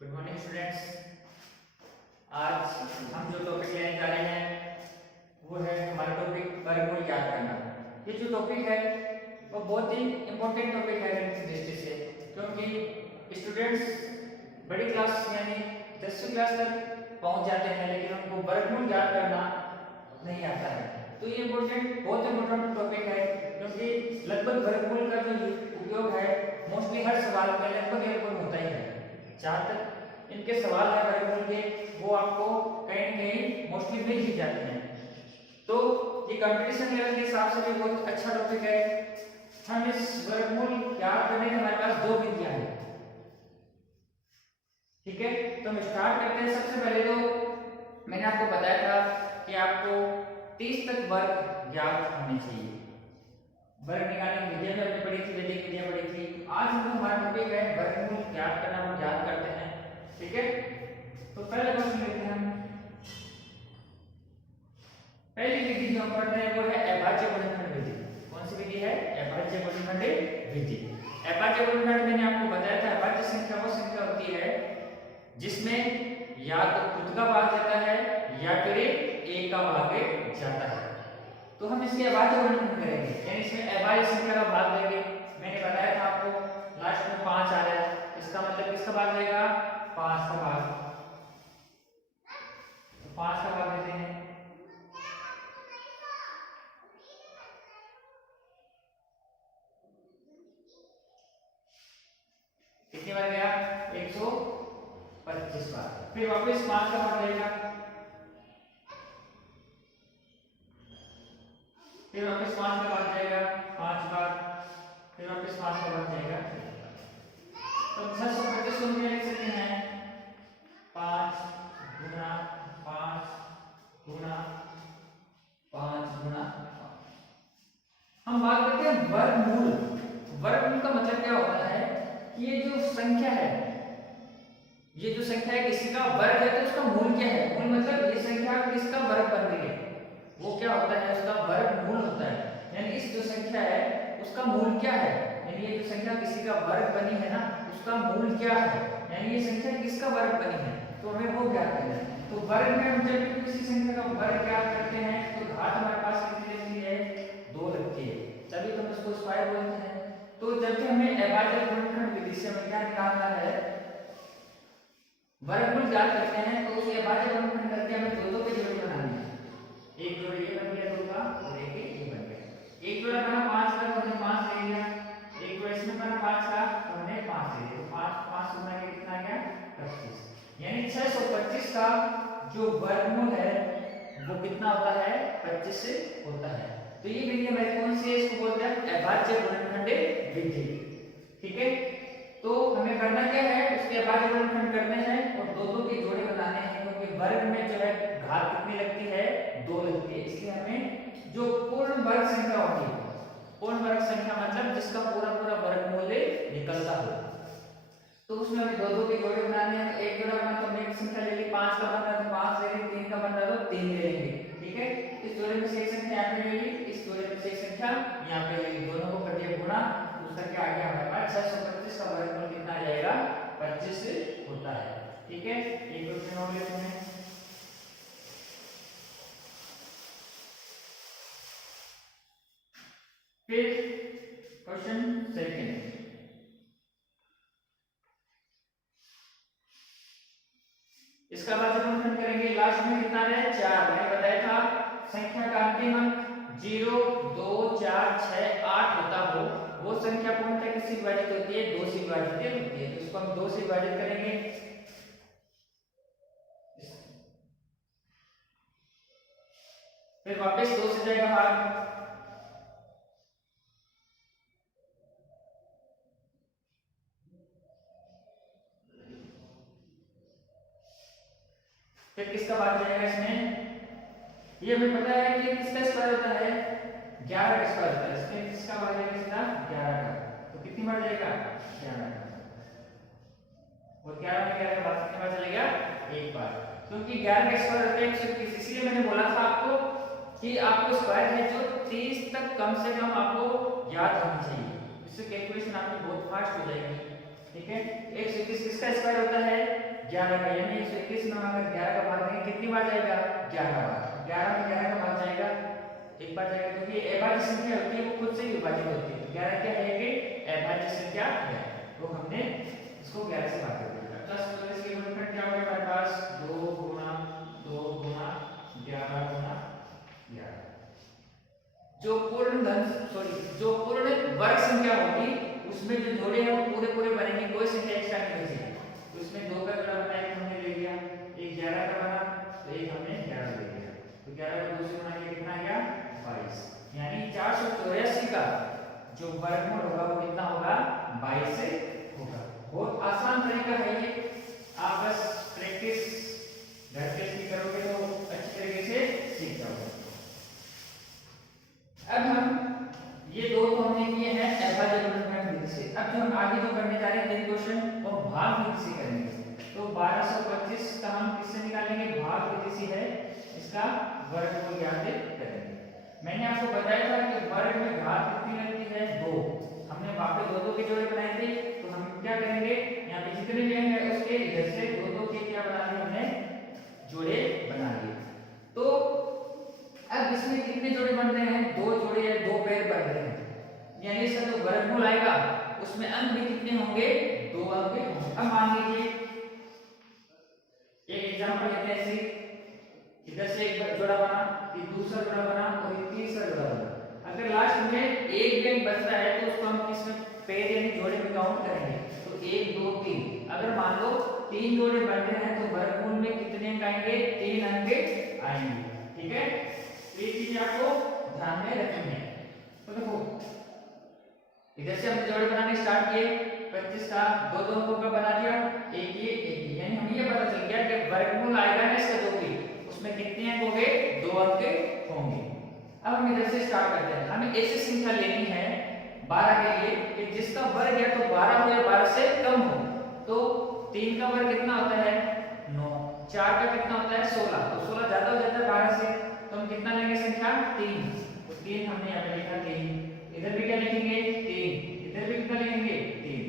Good morning students. आज हम जो टॉपिक लेने जा रहे हैं वो है हमारा टॉपिक वर्गमूल याद करना। ये जो टॉपिक है वो बहुत ही इम्पोर्टेंट टॉपिक है गणित की दृष्टि से, क्योंकि स्टूडेंट्स बड़ी क्लास यानी 10वीं क्लास तक पहुंच जाते हैं लेकिन उनको वर्गमूल याद करना नहीं आता है। तो ये बहुत इम्पोर्टेंट टॉपिक है, क्योंकि लगभग वर्गमूल का जो उपयोग है मोस्टली हर सवाल में लगभग होता ही है। जहाँ तक इनके सवाल है वर्गमूल के, वो आपको कहीं न कहीं मोस्टली मिल ही जाते हैं। तो ये कंपटीशन लेवल के हिसाब से भी बहुत अच्छा टॉपिक है। हम इस वर्गमूल याद करने के हमारे पास दो विधियां हैं, ठीक है। तो हम स्टार्ट करते हैं। सबसे पहले तो मैंने आपको बताया था कि आपको 30 तक वर्ग याद होने चाहिए। वर्ग निकालने की विधियां हमने पढ़ी थी, वैदिक विधियां पढ़ी थी। आज हम हमारा टॉपिक है वर्गमूल याद करना, हम याद करते हैं, ठीक है। तो पहले क्वेश्चन लेते हैं हम। पहली विधि जो हम पढ़ रहे हैं वो है अभाज्य गुणनखंड विधि। कौन सी विधि है? अभाज्य गुणनखंड विधि। अभाज्य गुणनखंड मैंने आपको बताया था, अभाज्य संख्या वो संख्या होती है जिसमें या तो खुद का भाग जाता है या फिर एक का भाग जाता है। तो हम इसके अभाज्य गुणनखंड करेंगे, यानी इसमें अभाज्य संख्या का भाग लेंगे। मैंने बताया था आपको लास्ट में 5 आ रहा है, इसका मतलब किसका भाग लेगा? 5 का भाग। तो 5 का भाग लेते हैं। कितनी बार गया? 125 बार। फिर वापस 5 का भाग लेगा, फिर वापस 5 का भाग जाएगा 5 बार, फिर वापस 5 का भाग जाएगा। तो 625 को हम लिख सकते हैं 5 गुना 5 गुना 5 गुना 5। हम बात करते हैं वर्गमूल। वर्गमूल का मतलब क्या होता है कि ये जो संख्या है, ये जो संख्या है किसी का वर्ग है तो उसका मूल क्या है? मूल मतलब ये संख्या किसका वर्ग बन रही है, वो क्या होता है? उसका वर्गमूल होता है। यानी इस जो संख्या है उसका मूल क्या है, यानी ये जो संख्या किसी का वर्ग बनी है ना, उसका मूल क्या है, यानी ये संख्या किसका वर्ग बनी है, तो हमें वो ज्ञात करना है। तो वर्ग में हम जब भी किसी संख्या का वर्ग ज्ञात करते हैं तो घात हमारे पास कितनी लगती है? 2 लगती है, तभी तो हम इसको स्क्वायर बोलते हैं। तो जब भी हमें अभाज्य गुणनखंड विधि से हमें क्या निकालना है, वर्गमूल ज्ञात करते हैं, तो उसे अभाज्य गुणनखंड करके हमें दो के जोड़े बनाने हैं। एक जोड़ा ये बन गया 2 का और एक ये बन गया। एक जोड़ा बना 5 का तो हमने 5 ले लिया, एक जोड़ा इसमें बना 5 का तो हमने 5 ले लिया। तो 5 गुना के कितना गया? 25। यानी 625 का जो वर्गमूल है वो कितना होता है? 25 होता है। तो ये विधि हमारी कौन सी है? इसको बोलते हैं अभाज्य गुणनखंड विधि, ठीक है। तो हमें करना क्या है? उसके अभाज्य गुणनखंड करने हैं और दो के जोड़े बनाने हैं, क्योंकि वर्ग में जो है घात कितनी लगती है? 2 लगती है। इसलिए हमें जो पूर्ण वर्ग संख्या होती है, पूर्ण वर्ग संख्या मतलब जिसका पूरा वर्गमूल निकलता हो, तो उसमें हमें दो के जोड़े बनाने हैं। एक जोड़ा बना तो हमने एक संख्या ले ली, 5 का बन रहा तो 5 ले लेंगे, 3 का बन रहा तो 3 ले लेंगे, ठीक है। इस जोड़े में से एक संख्या यहाँ पे ले ली, इस जोड़े में से एक संख्या यहाँ पे ले ली, दोनों को कर दिया गुणा, दूसरा क्या आ गया हमारे पास? 625 का वर्गमूल कितना आ जाएगा? 25 होता है, ठीक है। एक क्वेश्चन और लेते हैं। फिर क्वेश्चन सेकंड, इसका वर्गमूल करेंगे। लास्ट में कितना है? 4। मैंने बताया था संख्या का अंतिम अंक 0 2 4 6 8 होता हो, वो संख्या पूर्णतः किससे विभाजित होती है? 2 से विभाजित होती है। तो इसको हम 2 से विभाजित करेंगे, फिर वापस 2 से जाएगा भाग, फिर किसका भाग जाएगा इसमें? ये हमें पता है कि किसका स्क्वायर होता है? 11 का स्क्वायर होता है। इसमें किसका भाग जाएगा? इसका 11 का। तो कितनी बार जाएगा? 11 का। और 11 में 11 का भाग कितनी बार चलेगा? एक बार, क्योंकि 11 का स्क्वायर होता है 121। इसलिए मैंने बोला था आपको कि आपको स्क्वायर है जो 30 तक कम से कम आपको याद होनी चाहिए, इससे कैलकुलेशन आपकी बहुत फास्ट हो जाएगी, ठीक है। 121 किसका स्क्वायर होता है? 11 का, यानी 121 में अगर 11 का भाग देंगे कितनी बार जाएगा? 11 बार। 11 में 11 का भाग जाएगा, एक बार जाएगा, क्योंकि अभाज्य संख्या होती है वो खुद से ही विभाजित होती है। तो 11 क्या है कि अभाज्य संख्या है, तो हमने इसको 11 से भाग कर दिया। प्लस तो इसके गुणनखंड क्या होगा हमारे पास? 2 गुना 11 गुना 11। जो जो पूर्ण वर्ग संख्या होगी उसमें जो जोड़े हैं वो पूरे पूरे बनेंगे, कोई संख्या एक्स्ट्रा नहीं बचेगी। तो इसमें 2 का जोड़ा बना, एक हमने ले लिया, एक 11 का बना, तो एक हमने 11 ले लिया। तो 11 को 2 से गुणा किया, कितना आ गया? 22। यानी 484 का जो वर्गमूल होगा वो कितना होगा? 22 से होगा। बहुत आसान तरीका है ये, आप बस प्रैक्टिस घर पे भी करोगे तो अच्छी तरीके से सीख जाओगे। अब हम ये दो तो हमने किए हैं अभाज्य गुणनखंड विधि से। अब जो हम आगे जो करने जा रहे हैं तीन क्वेश्चन वो भाग विधि से करेंगे। तो 1225 का हम किससे निकालेंगे? भाग विधि से है, इसका वर्गमूल ज्ञात करेंगे। मैंने आपको बताया था कि वर्ग में घात कितनी लगती है? 2। हमने वहां पे 2 के जोड़े बनाए थे, तो हम क्या करेंगे, यहाँ पे जितने भी हैं उसके इधर से 2 के क्या बना लिए हमने? जोड़े बना लिए। तो अब इसमें कितने जोड़े बन रहे हैं? 2 जोड़े या 2 पेयर बन रहे हैं, यानी इसका जो वर्गमूल आएगा उसमें अंक भी कितने होंगे? 2 अंक होंगे। अब मान लीजिए एक एग्जांपल लेते हैं, ऐसे इधर से एक जोड़ा बना, ये दूसरा जोड़ा बना और ये तीसरा जोड़ा बना। अगर लास्ट में एक भी अंक बचता है तो उसको हम किसमें पेयर यानी जोड़े में काउंट करेंगे? तो 1 2 3। अगर मान लो 3 जोड़े बन रहे हैं तो वर्गमूल में कितने अंक आएंगे? 3 अंक आएंगे। ठीक है, ये चीज आपको ध्यान में रखनी है। तो देखो इधर से हमने जोड़े बनाने स्टार्ट किए, 25 का 2 अंकों का बना दिया, एक ये यानी हमें ये पता चल गया कि वर्गमूल आएगा ना इसका 2 भी, उसमें कितने अंक होंगे? 2 अंक होंगे। अब हम इधर से स्टार्ट करते हैं। हमें ऐसी संख्या लेनी है 12 के लिए कि जिसका वर्ग या तो 12 हो या 12 से कम हो। तो 3 का वर्ग कितना होता है? 9। 4 का कितना होता है? 16। तो 16 ज्यादा हो जाता है 12 से, तो हम कितना लेंगे संख्या? 3। तो 3 हमने यहाँ पे लिखा 3। इधर भी क्या लिखेंगे? 3। इधर भी कितना लिखेंगे? 3।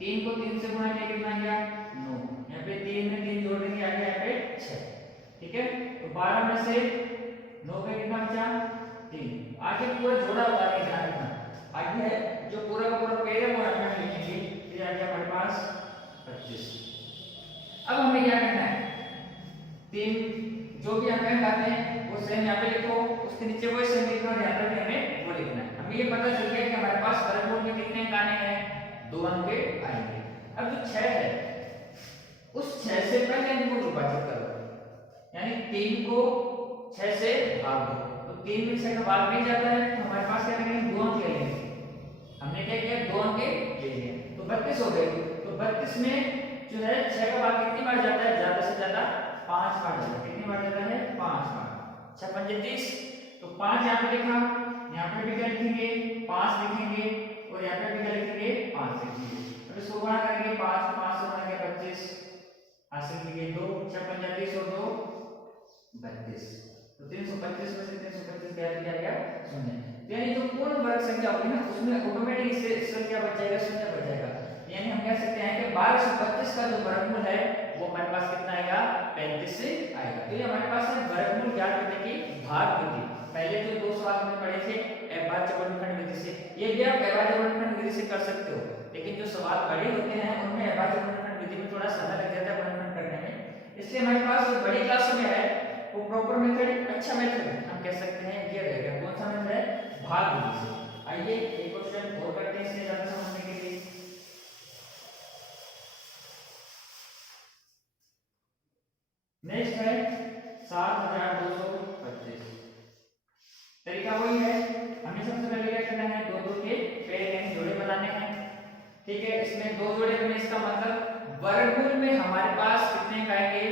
3 को 3 से गुणा किया, कितना आ गया? 9। यहाँ पे 3 में 3 जोड़ देंगे, आ गया यहाँ पे 6। ठीक है, तो 12 में से 9 का कितना बचा? 3। आगे पूरा जोड़ा हुआ है, ध्यान रखना। आगे है जो पूरा का पूरा पेड़ है वो हमें लिखेंगे, फिर आ गया हमारे पास 25। अब हमें क्या करना है? 3 जो भी अंक आते हैं वो सेम यहाँ पे लिखो, उसके नीचे वो सेम लिखना और यहाँ पे भी हमें वो लिखना है। हमें ये पता चल गया कि हमारे पास वर्गमूल में कितने अंक आने हैं? 2 अंक आएंगे। अब जो 6 है उस 6 से पहले अंक को विभाजित करो, यानी 3 को 6 से भाग दो। तो 3 में 6 का भाग नहीं जाता है तो हमारे पास क्या करेंगे? 2 अंक ले लेंगे। हमने क्या किया? 2 अंक ले लिए, तो 32 हो गए। तो 32 में जो है 6 का भाग कितनी बार जाता है? ज्यादा से ज्यादा 5 बार जाता है। कितनी बार जाता है? 5 बार। 6 5 30, तो 5 यहाँ पे लिखा, यहाँ पे भी क्या लिखेंगे? 5 लिखेंगे और यहाँ पे भी क्या लिखेंगे? 5 लिखेंगे। अब इसको गुणा करेंगे, 5 5 से गुणा किया 25, हासिल किए 2। 6 5 30 और 2 32। तो 325 में से 325 क्या गया? 0। यानी जो पूर्ण वर्ग संख्या होगी ना उसमें ऑटोमेटिक इससे क्या बच जाएगा? 0 बच जाएगा। यानी हम कह सकते हैं कि 1225 का जो वर्गमूल है वो हमारे पास कितना आएगा? 35 से आएगा। तो ये हमारे पास है वर्गमूल ज्ञात करने की भाग विधि। पहले जो 2 सवाल हमने पढ़े थे अभाज्य गुणनखंड विधि से, ये भी आप अभाज्य गुणनखंड विधि से कर सकते हो, लेकिन जो सवाल बड़े होते हैं उनमें अभाज्य गुणनखंड विधि में थोड़ा समय लग जाता है गुणनखंड करने में। इसलिए हमारे पास जो बड़ी क्लास में है वो प्रॉपर मेथड, अच्छा मेथड हम कह सकते हैं ये रहेगा। कौन सा मेथड है? भाग विधि से। आइए एक क्वेश्चन और करते हैं इससे ज्यादा समझने के लिए। नेक्स्ट है 7225। तरीका वही है, हमें सबसे पहले क्या करना है? 2 2 के पेयर यानी जोड़े बनाने हैं। ठीक है, इसमें 2 जोड़े बने, इसका मतलब वर्गमूल में हमारे पास कितने अंक आएंगे?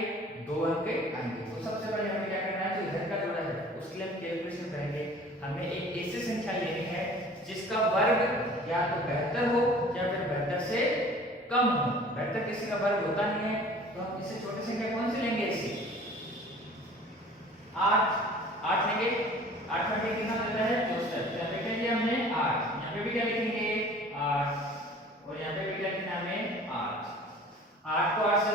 2 अंक आएंगे। तो सबसे पहले हमें क्या करना है? जो इधर का जोड़ा है उसके लिए हम कैलकुलेशन करेंगे। हमें एक ऐसी संख्या लेनी है जिसका वर्ग या तो 72 हो या फिर 72 से कम हो। 72 किसी का वर्ग होता नहीं है, तो हम इससे छोटी संख्या कौन सी लेंगे? इसी 8 लेंगे। 8 में कितना मिलता है? 64। यहाँ पे लिखेंगे हमने 8, यहाँ पे भी क्या लिखेंगे? 8 और यहाँ पे भी क्या लिखना है हमें? 8। 8 को 8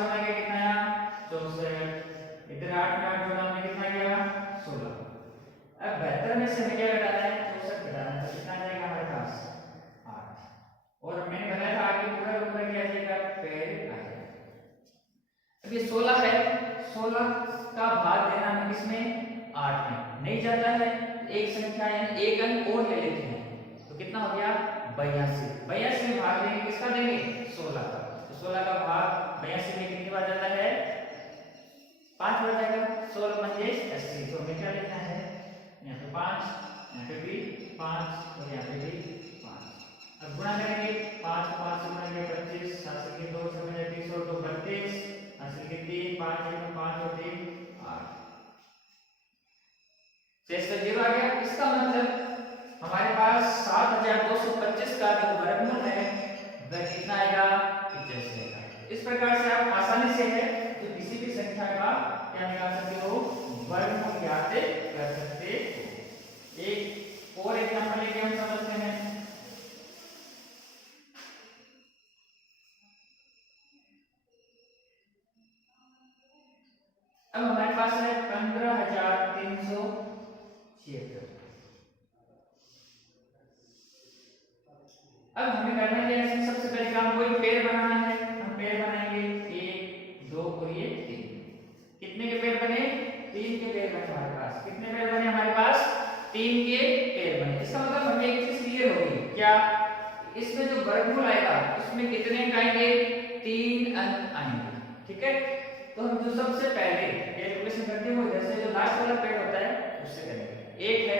अब ये 16 है, 16 का भाग देना हमें किसमें 8 में नहीं जाता है, एक संख्या यानी एक अंक और ले लेते हैं तो कितना हो गया 82। 82 में भाग देंगे किसका देंगे 16 का, तो 16 का भाग 82 में कितनी बार जाता है 5 बार जाएगा। 16 पंजे 80, तो हमें क्या लिखना है यहाँ पे 5, यहाँ पे भी 5 और यहाँ पे भी 5। अब गुणा करेंगे 5 5 से गुणा किया 25, हासिल के 2 से बचा 30 और 2 32, हासिल के 3 5 1 5 और 3 8, शेष का 0 आ गया। इसका मतलब हमारे पास 7225 का जो वर्गमूल है वह कितना आएगा 85 आएगा। इस प्रकार से आप आसानी से है तो किसी भी संख्या का क्या निकाल सकते हो वर्गमूल ज्ञात कर सकते हो। एक और एग्जांपल लेके हम समझते हैं। अब हमारे पास है 15376। अब हमें करना क्या है सबसे पहले काम कोई पेड़ बनाना है, हम पेड़ बनाएंगे 1 2 और ये 3। कितने के पेड़ बने 3 के पेड़ बने हमारे पास। कितने पेड़ बने हमारे पास 3 के पेड़ बने। इसका मतलब हमें एक चीज क्लियर होगी क्या, इसमें जो वर्गमूल आएगा उसमें कितने अंक आएंगे 3 अंक आएंगे। ठीक है, तो हम जो सबसे पहले कैलकुलेशन करते हैं जैसे जो लास्ट वाला पेड़ होता है उससे करेंगे। एक है,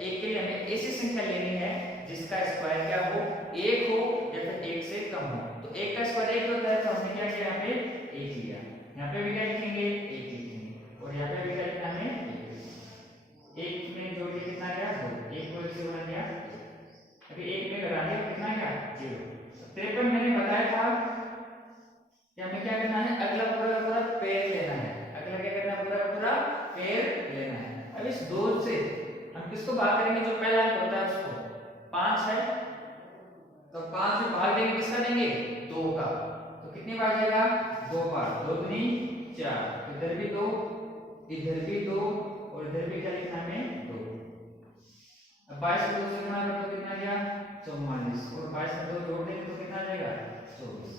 एक के लिए हमें ऐसी संख्या लेनी है जिसका स्क्वायर क्या हो 1 हो या फिर 1 से कम हो। तो 1 का स्क्वायर 1 होता है तो हमने क्या किया यहाँ पे 1 लिया। यहाँ पे भी क्या लिखेंगे 1 लिखेंगे और यहाँ पे भी क्या लिखना है 1 में जोड़ के कितना गया 2, 1 को 1 से गुणा किया, अभी 1 में घटा दिया कितना गया 0। 53 मैंने बताया था कि हमें क्या करना है अगला पूरा पेड़ लेना है। अगला क्या करना है पूरा पेड़ लेना है। अब इस 2 से हम किसको भाग करेंगे जो पहला अंक होता है उसको 5 है तो 5 में भाग देंगे किसका देंगे 2 का, तो कितनी बार जाएगा 2 बार, 2 दूनी 4, इधर भी 2 इधर भी 2 और इधर भी क्या लिखना है 2। अब 22 से 2 से गुणा करो तो कितना गया 44 और 22 में 2 जोड़ देंगे तो कितना जाएगा 24।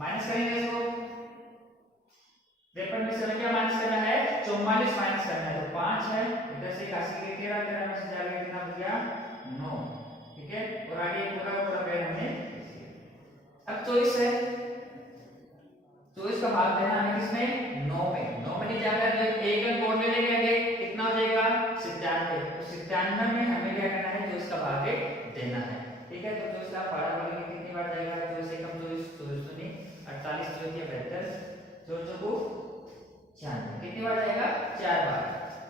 माइनस करेंगे इसको 53 में से क्या माइनस करना है 44 माइनस करना है, तो 5 है इधर से हासिल के 13 13 में से जाएगा कितना बच गया 9। ठीक है, और आगे पूरा पेड़ हमने। अब 24 है, 24 का भाग देना है किसमें 9 में। 9 में नहीं जाकर जो एक अंक और ले लेंगे आगे कितना हो जाएगा 97। तो 97 में हमें क्या करना है 24 का भाग देना है। ठीक है, तो 24 का भाग देंगे कितनी बार जाएगा 24 से कम 24 24 दूनी 48 जो है 72 जो चौको 4 कितनी बार जाएगा 4 बार।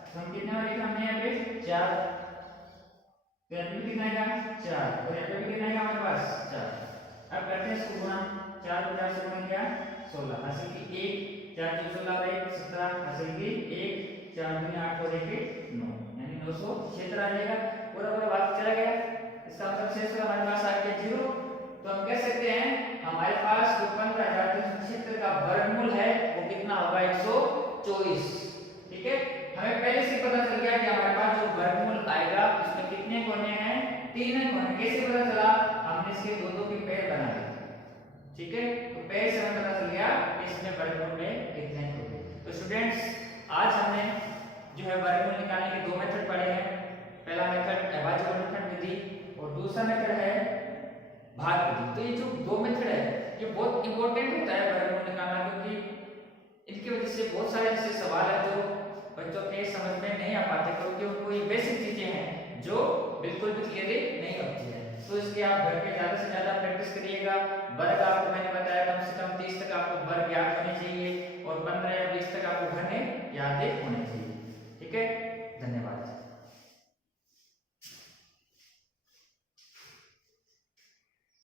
तो हम कितने बार लिखा हमने यहाँ पे 4, तो यहाँ पे कितना आएगा 4 और यहाँ पे भी कितना आएगा हमारे पास 4। अब करते हैं इसको गुणा 4 को 4 से गुणा किया 16, हासिल की 1 4 जो 16 और 1 17, हासिल की 1 4 दूनी 8 और 1 9 यानी 976 आ जाएगा। पूरा भाग चला गया, इसका मतलब शेष हमारे पास आ गया 0। तो हम कह सकते हैं हमारे पास जो 15376 का वर्गमूल है वो कितना होगा 124। ठीक है, हमें पहले से पता चल गया कि हमारे पास जो वर्गमूल आएगा उसमें कितने कोने हैं 3 कोने। कैसे पता चला हमने इसके दो के पेड़ बना लिए। ठीक है, तो पेड़ से हमें पता चल गया इसमें वर्गमूल में कितने कोने। तो स्टूडेंट्स आज हमने जो है वर्गमूल निकालने के 2 मेथड पढ़े हैं। पहला मेथड अभाज्य गुणनखंड विधि और दूसरा मेथड है भाग विधि। तो ये जो 2 मेथड है ये बहुत इंपॉर्टेंट होता है वर्गमूल निकालना, क्योंकि इनकी वजह से बहुत सारे ऐसे सवाल है जो बच्चों के समझ में नहीं आ पाते, क्योंकि उनको ये बेसिक चीजें हैं जो बिल्कुल भी क्लियर नहीं होती है। तो इसलिए आप घर पे ज्यादा से ज्यादा प्रैक्टिस करिएगा। वर्ग आपको मैंने बताया कम से कम 30 तक आपको वर्ग याद होने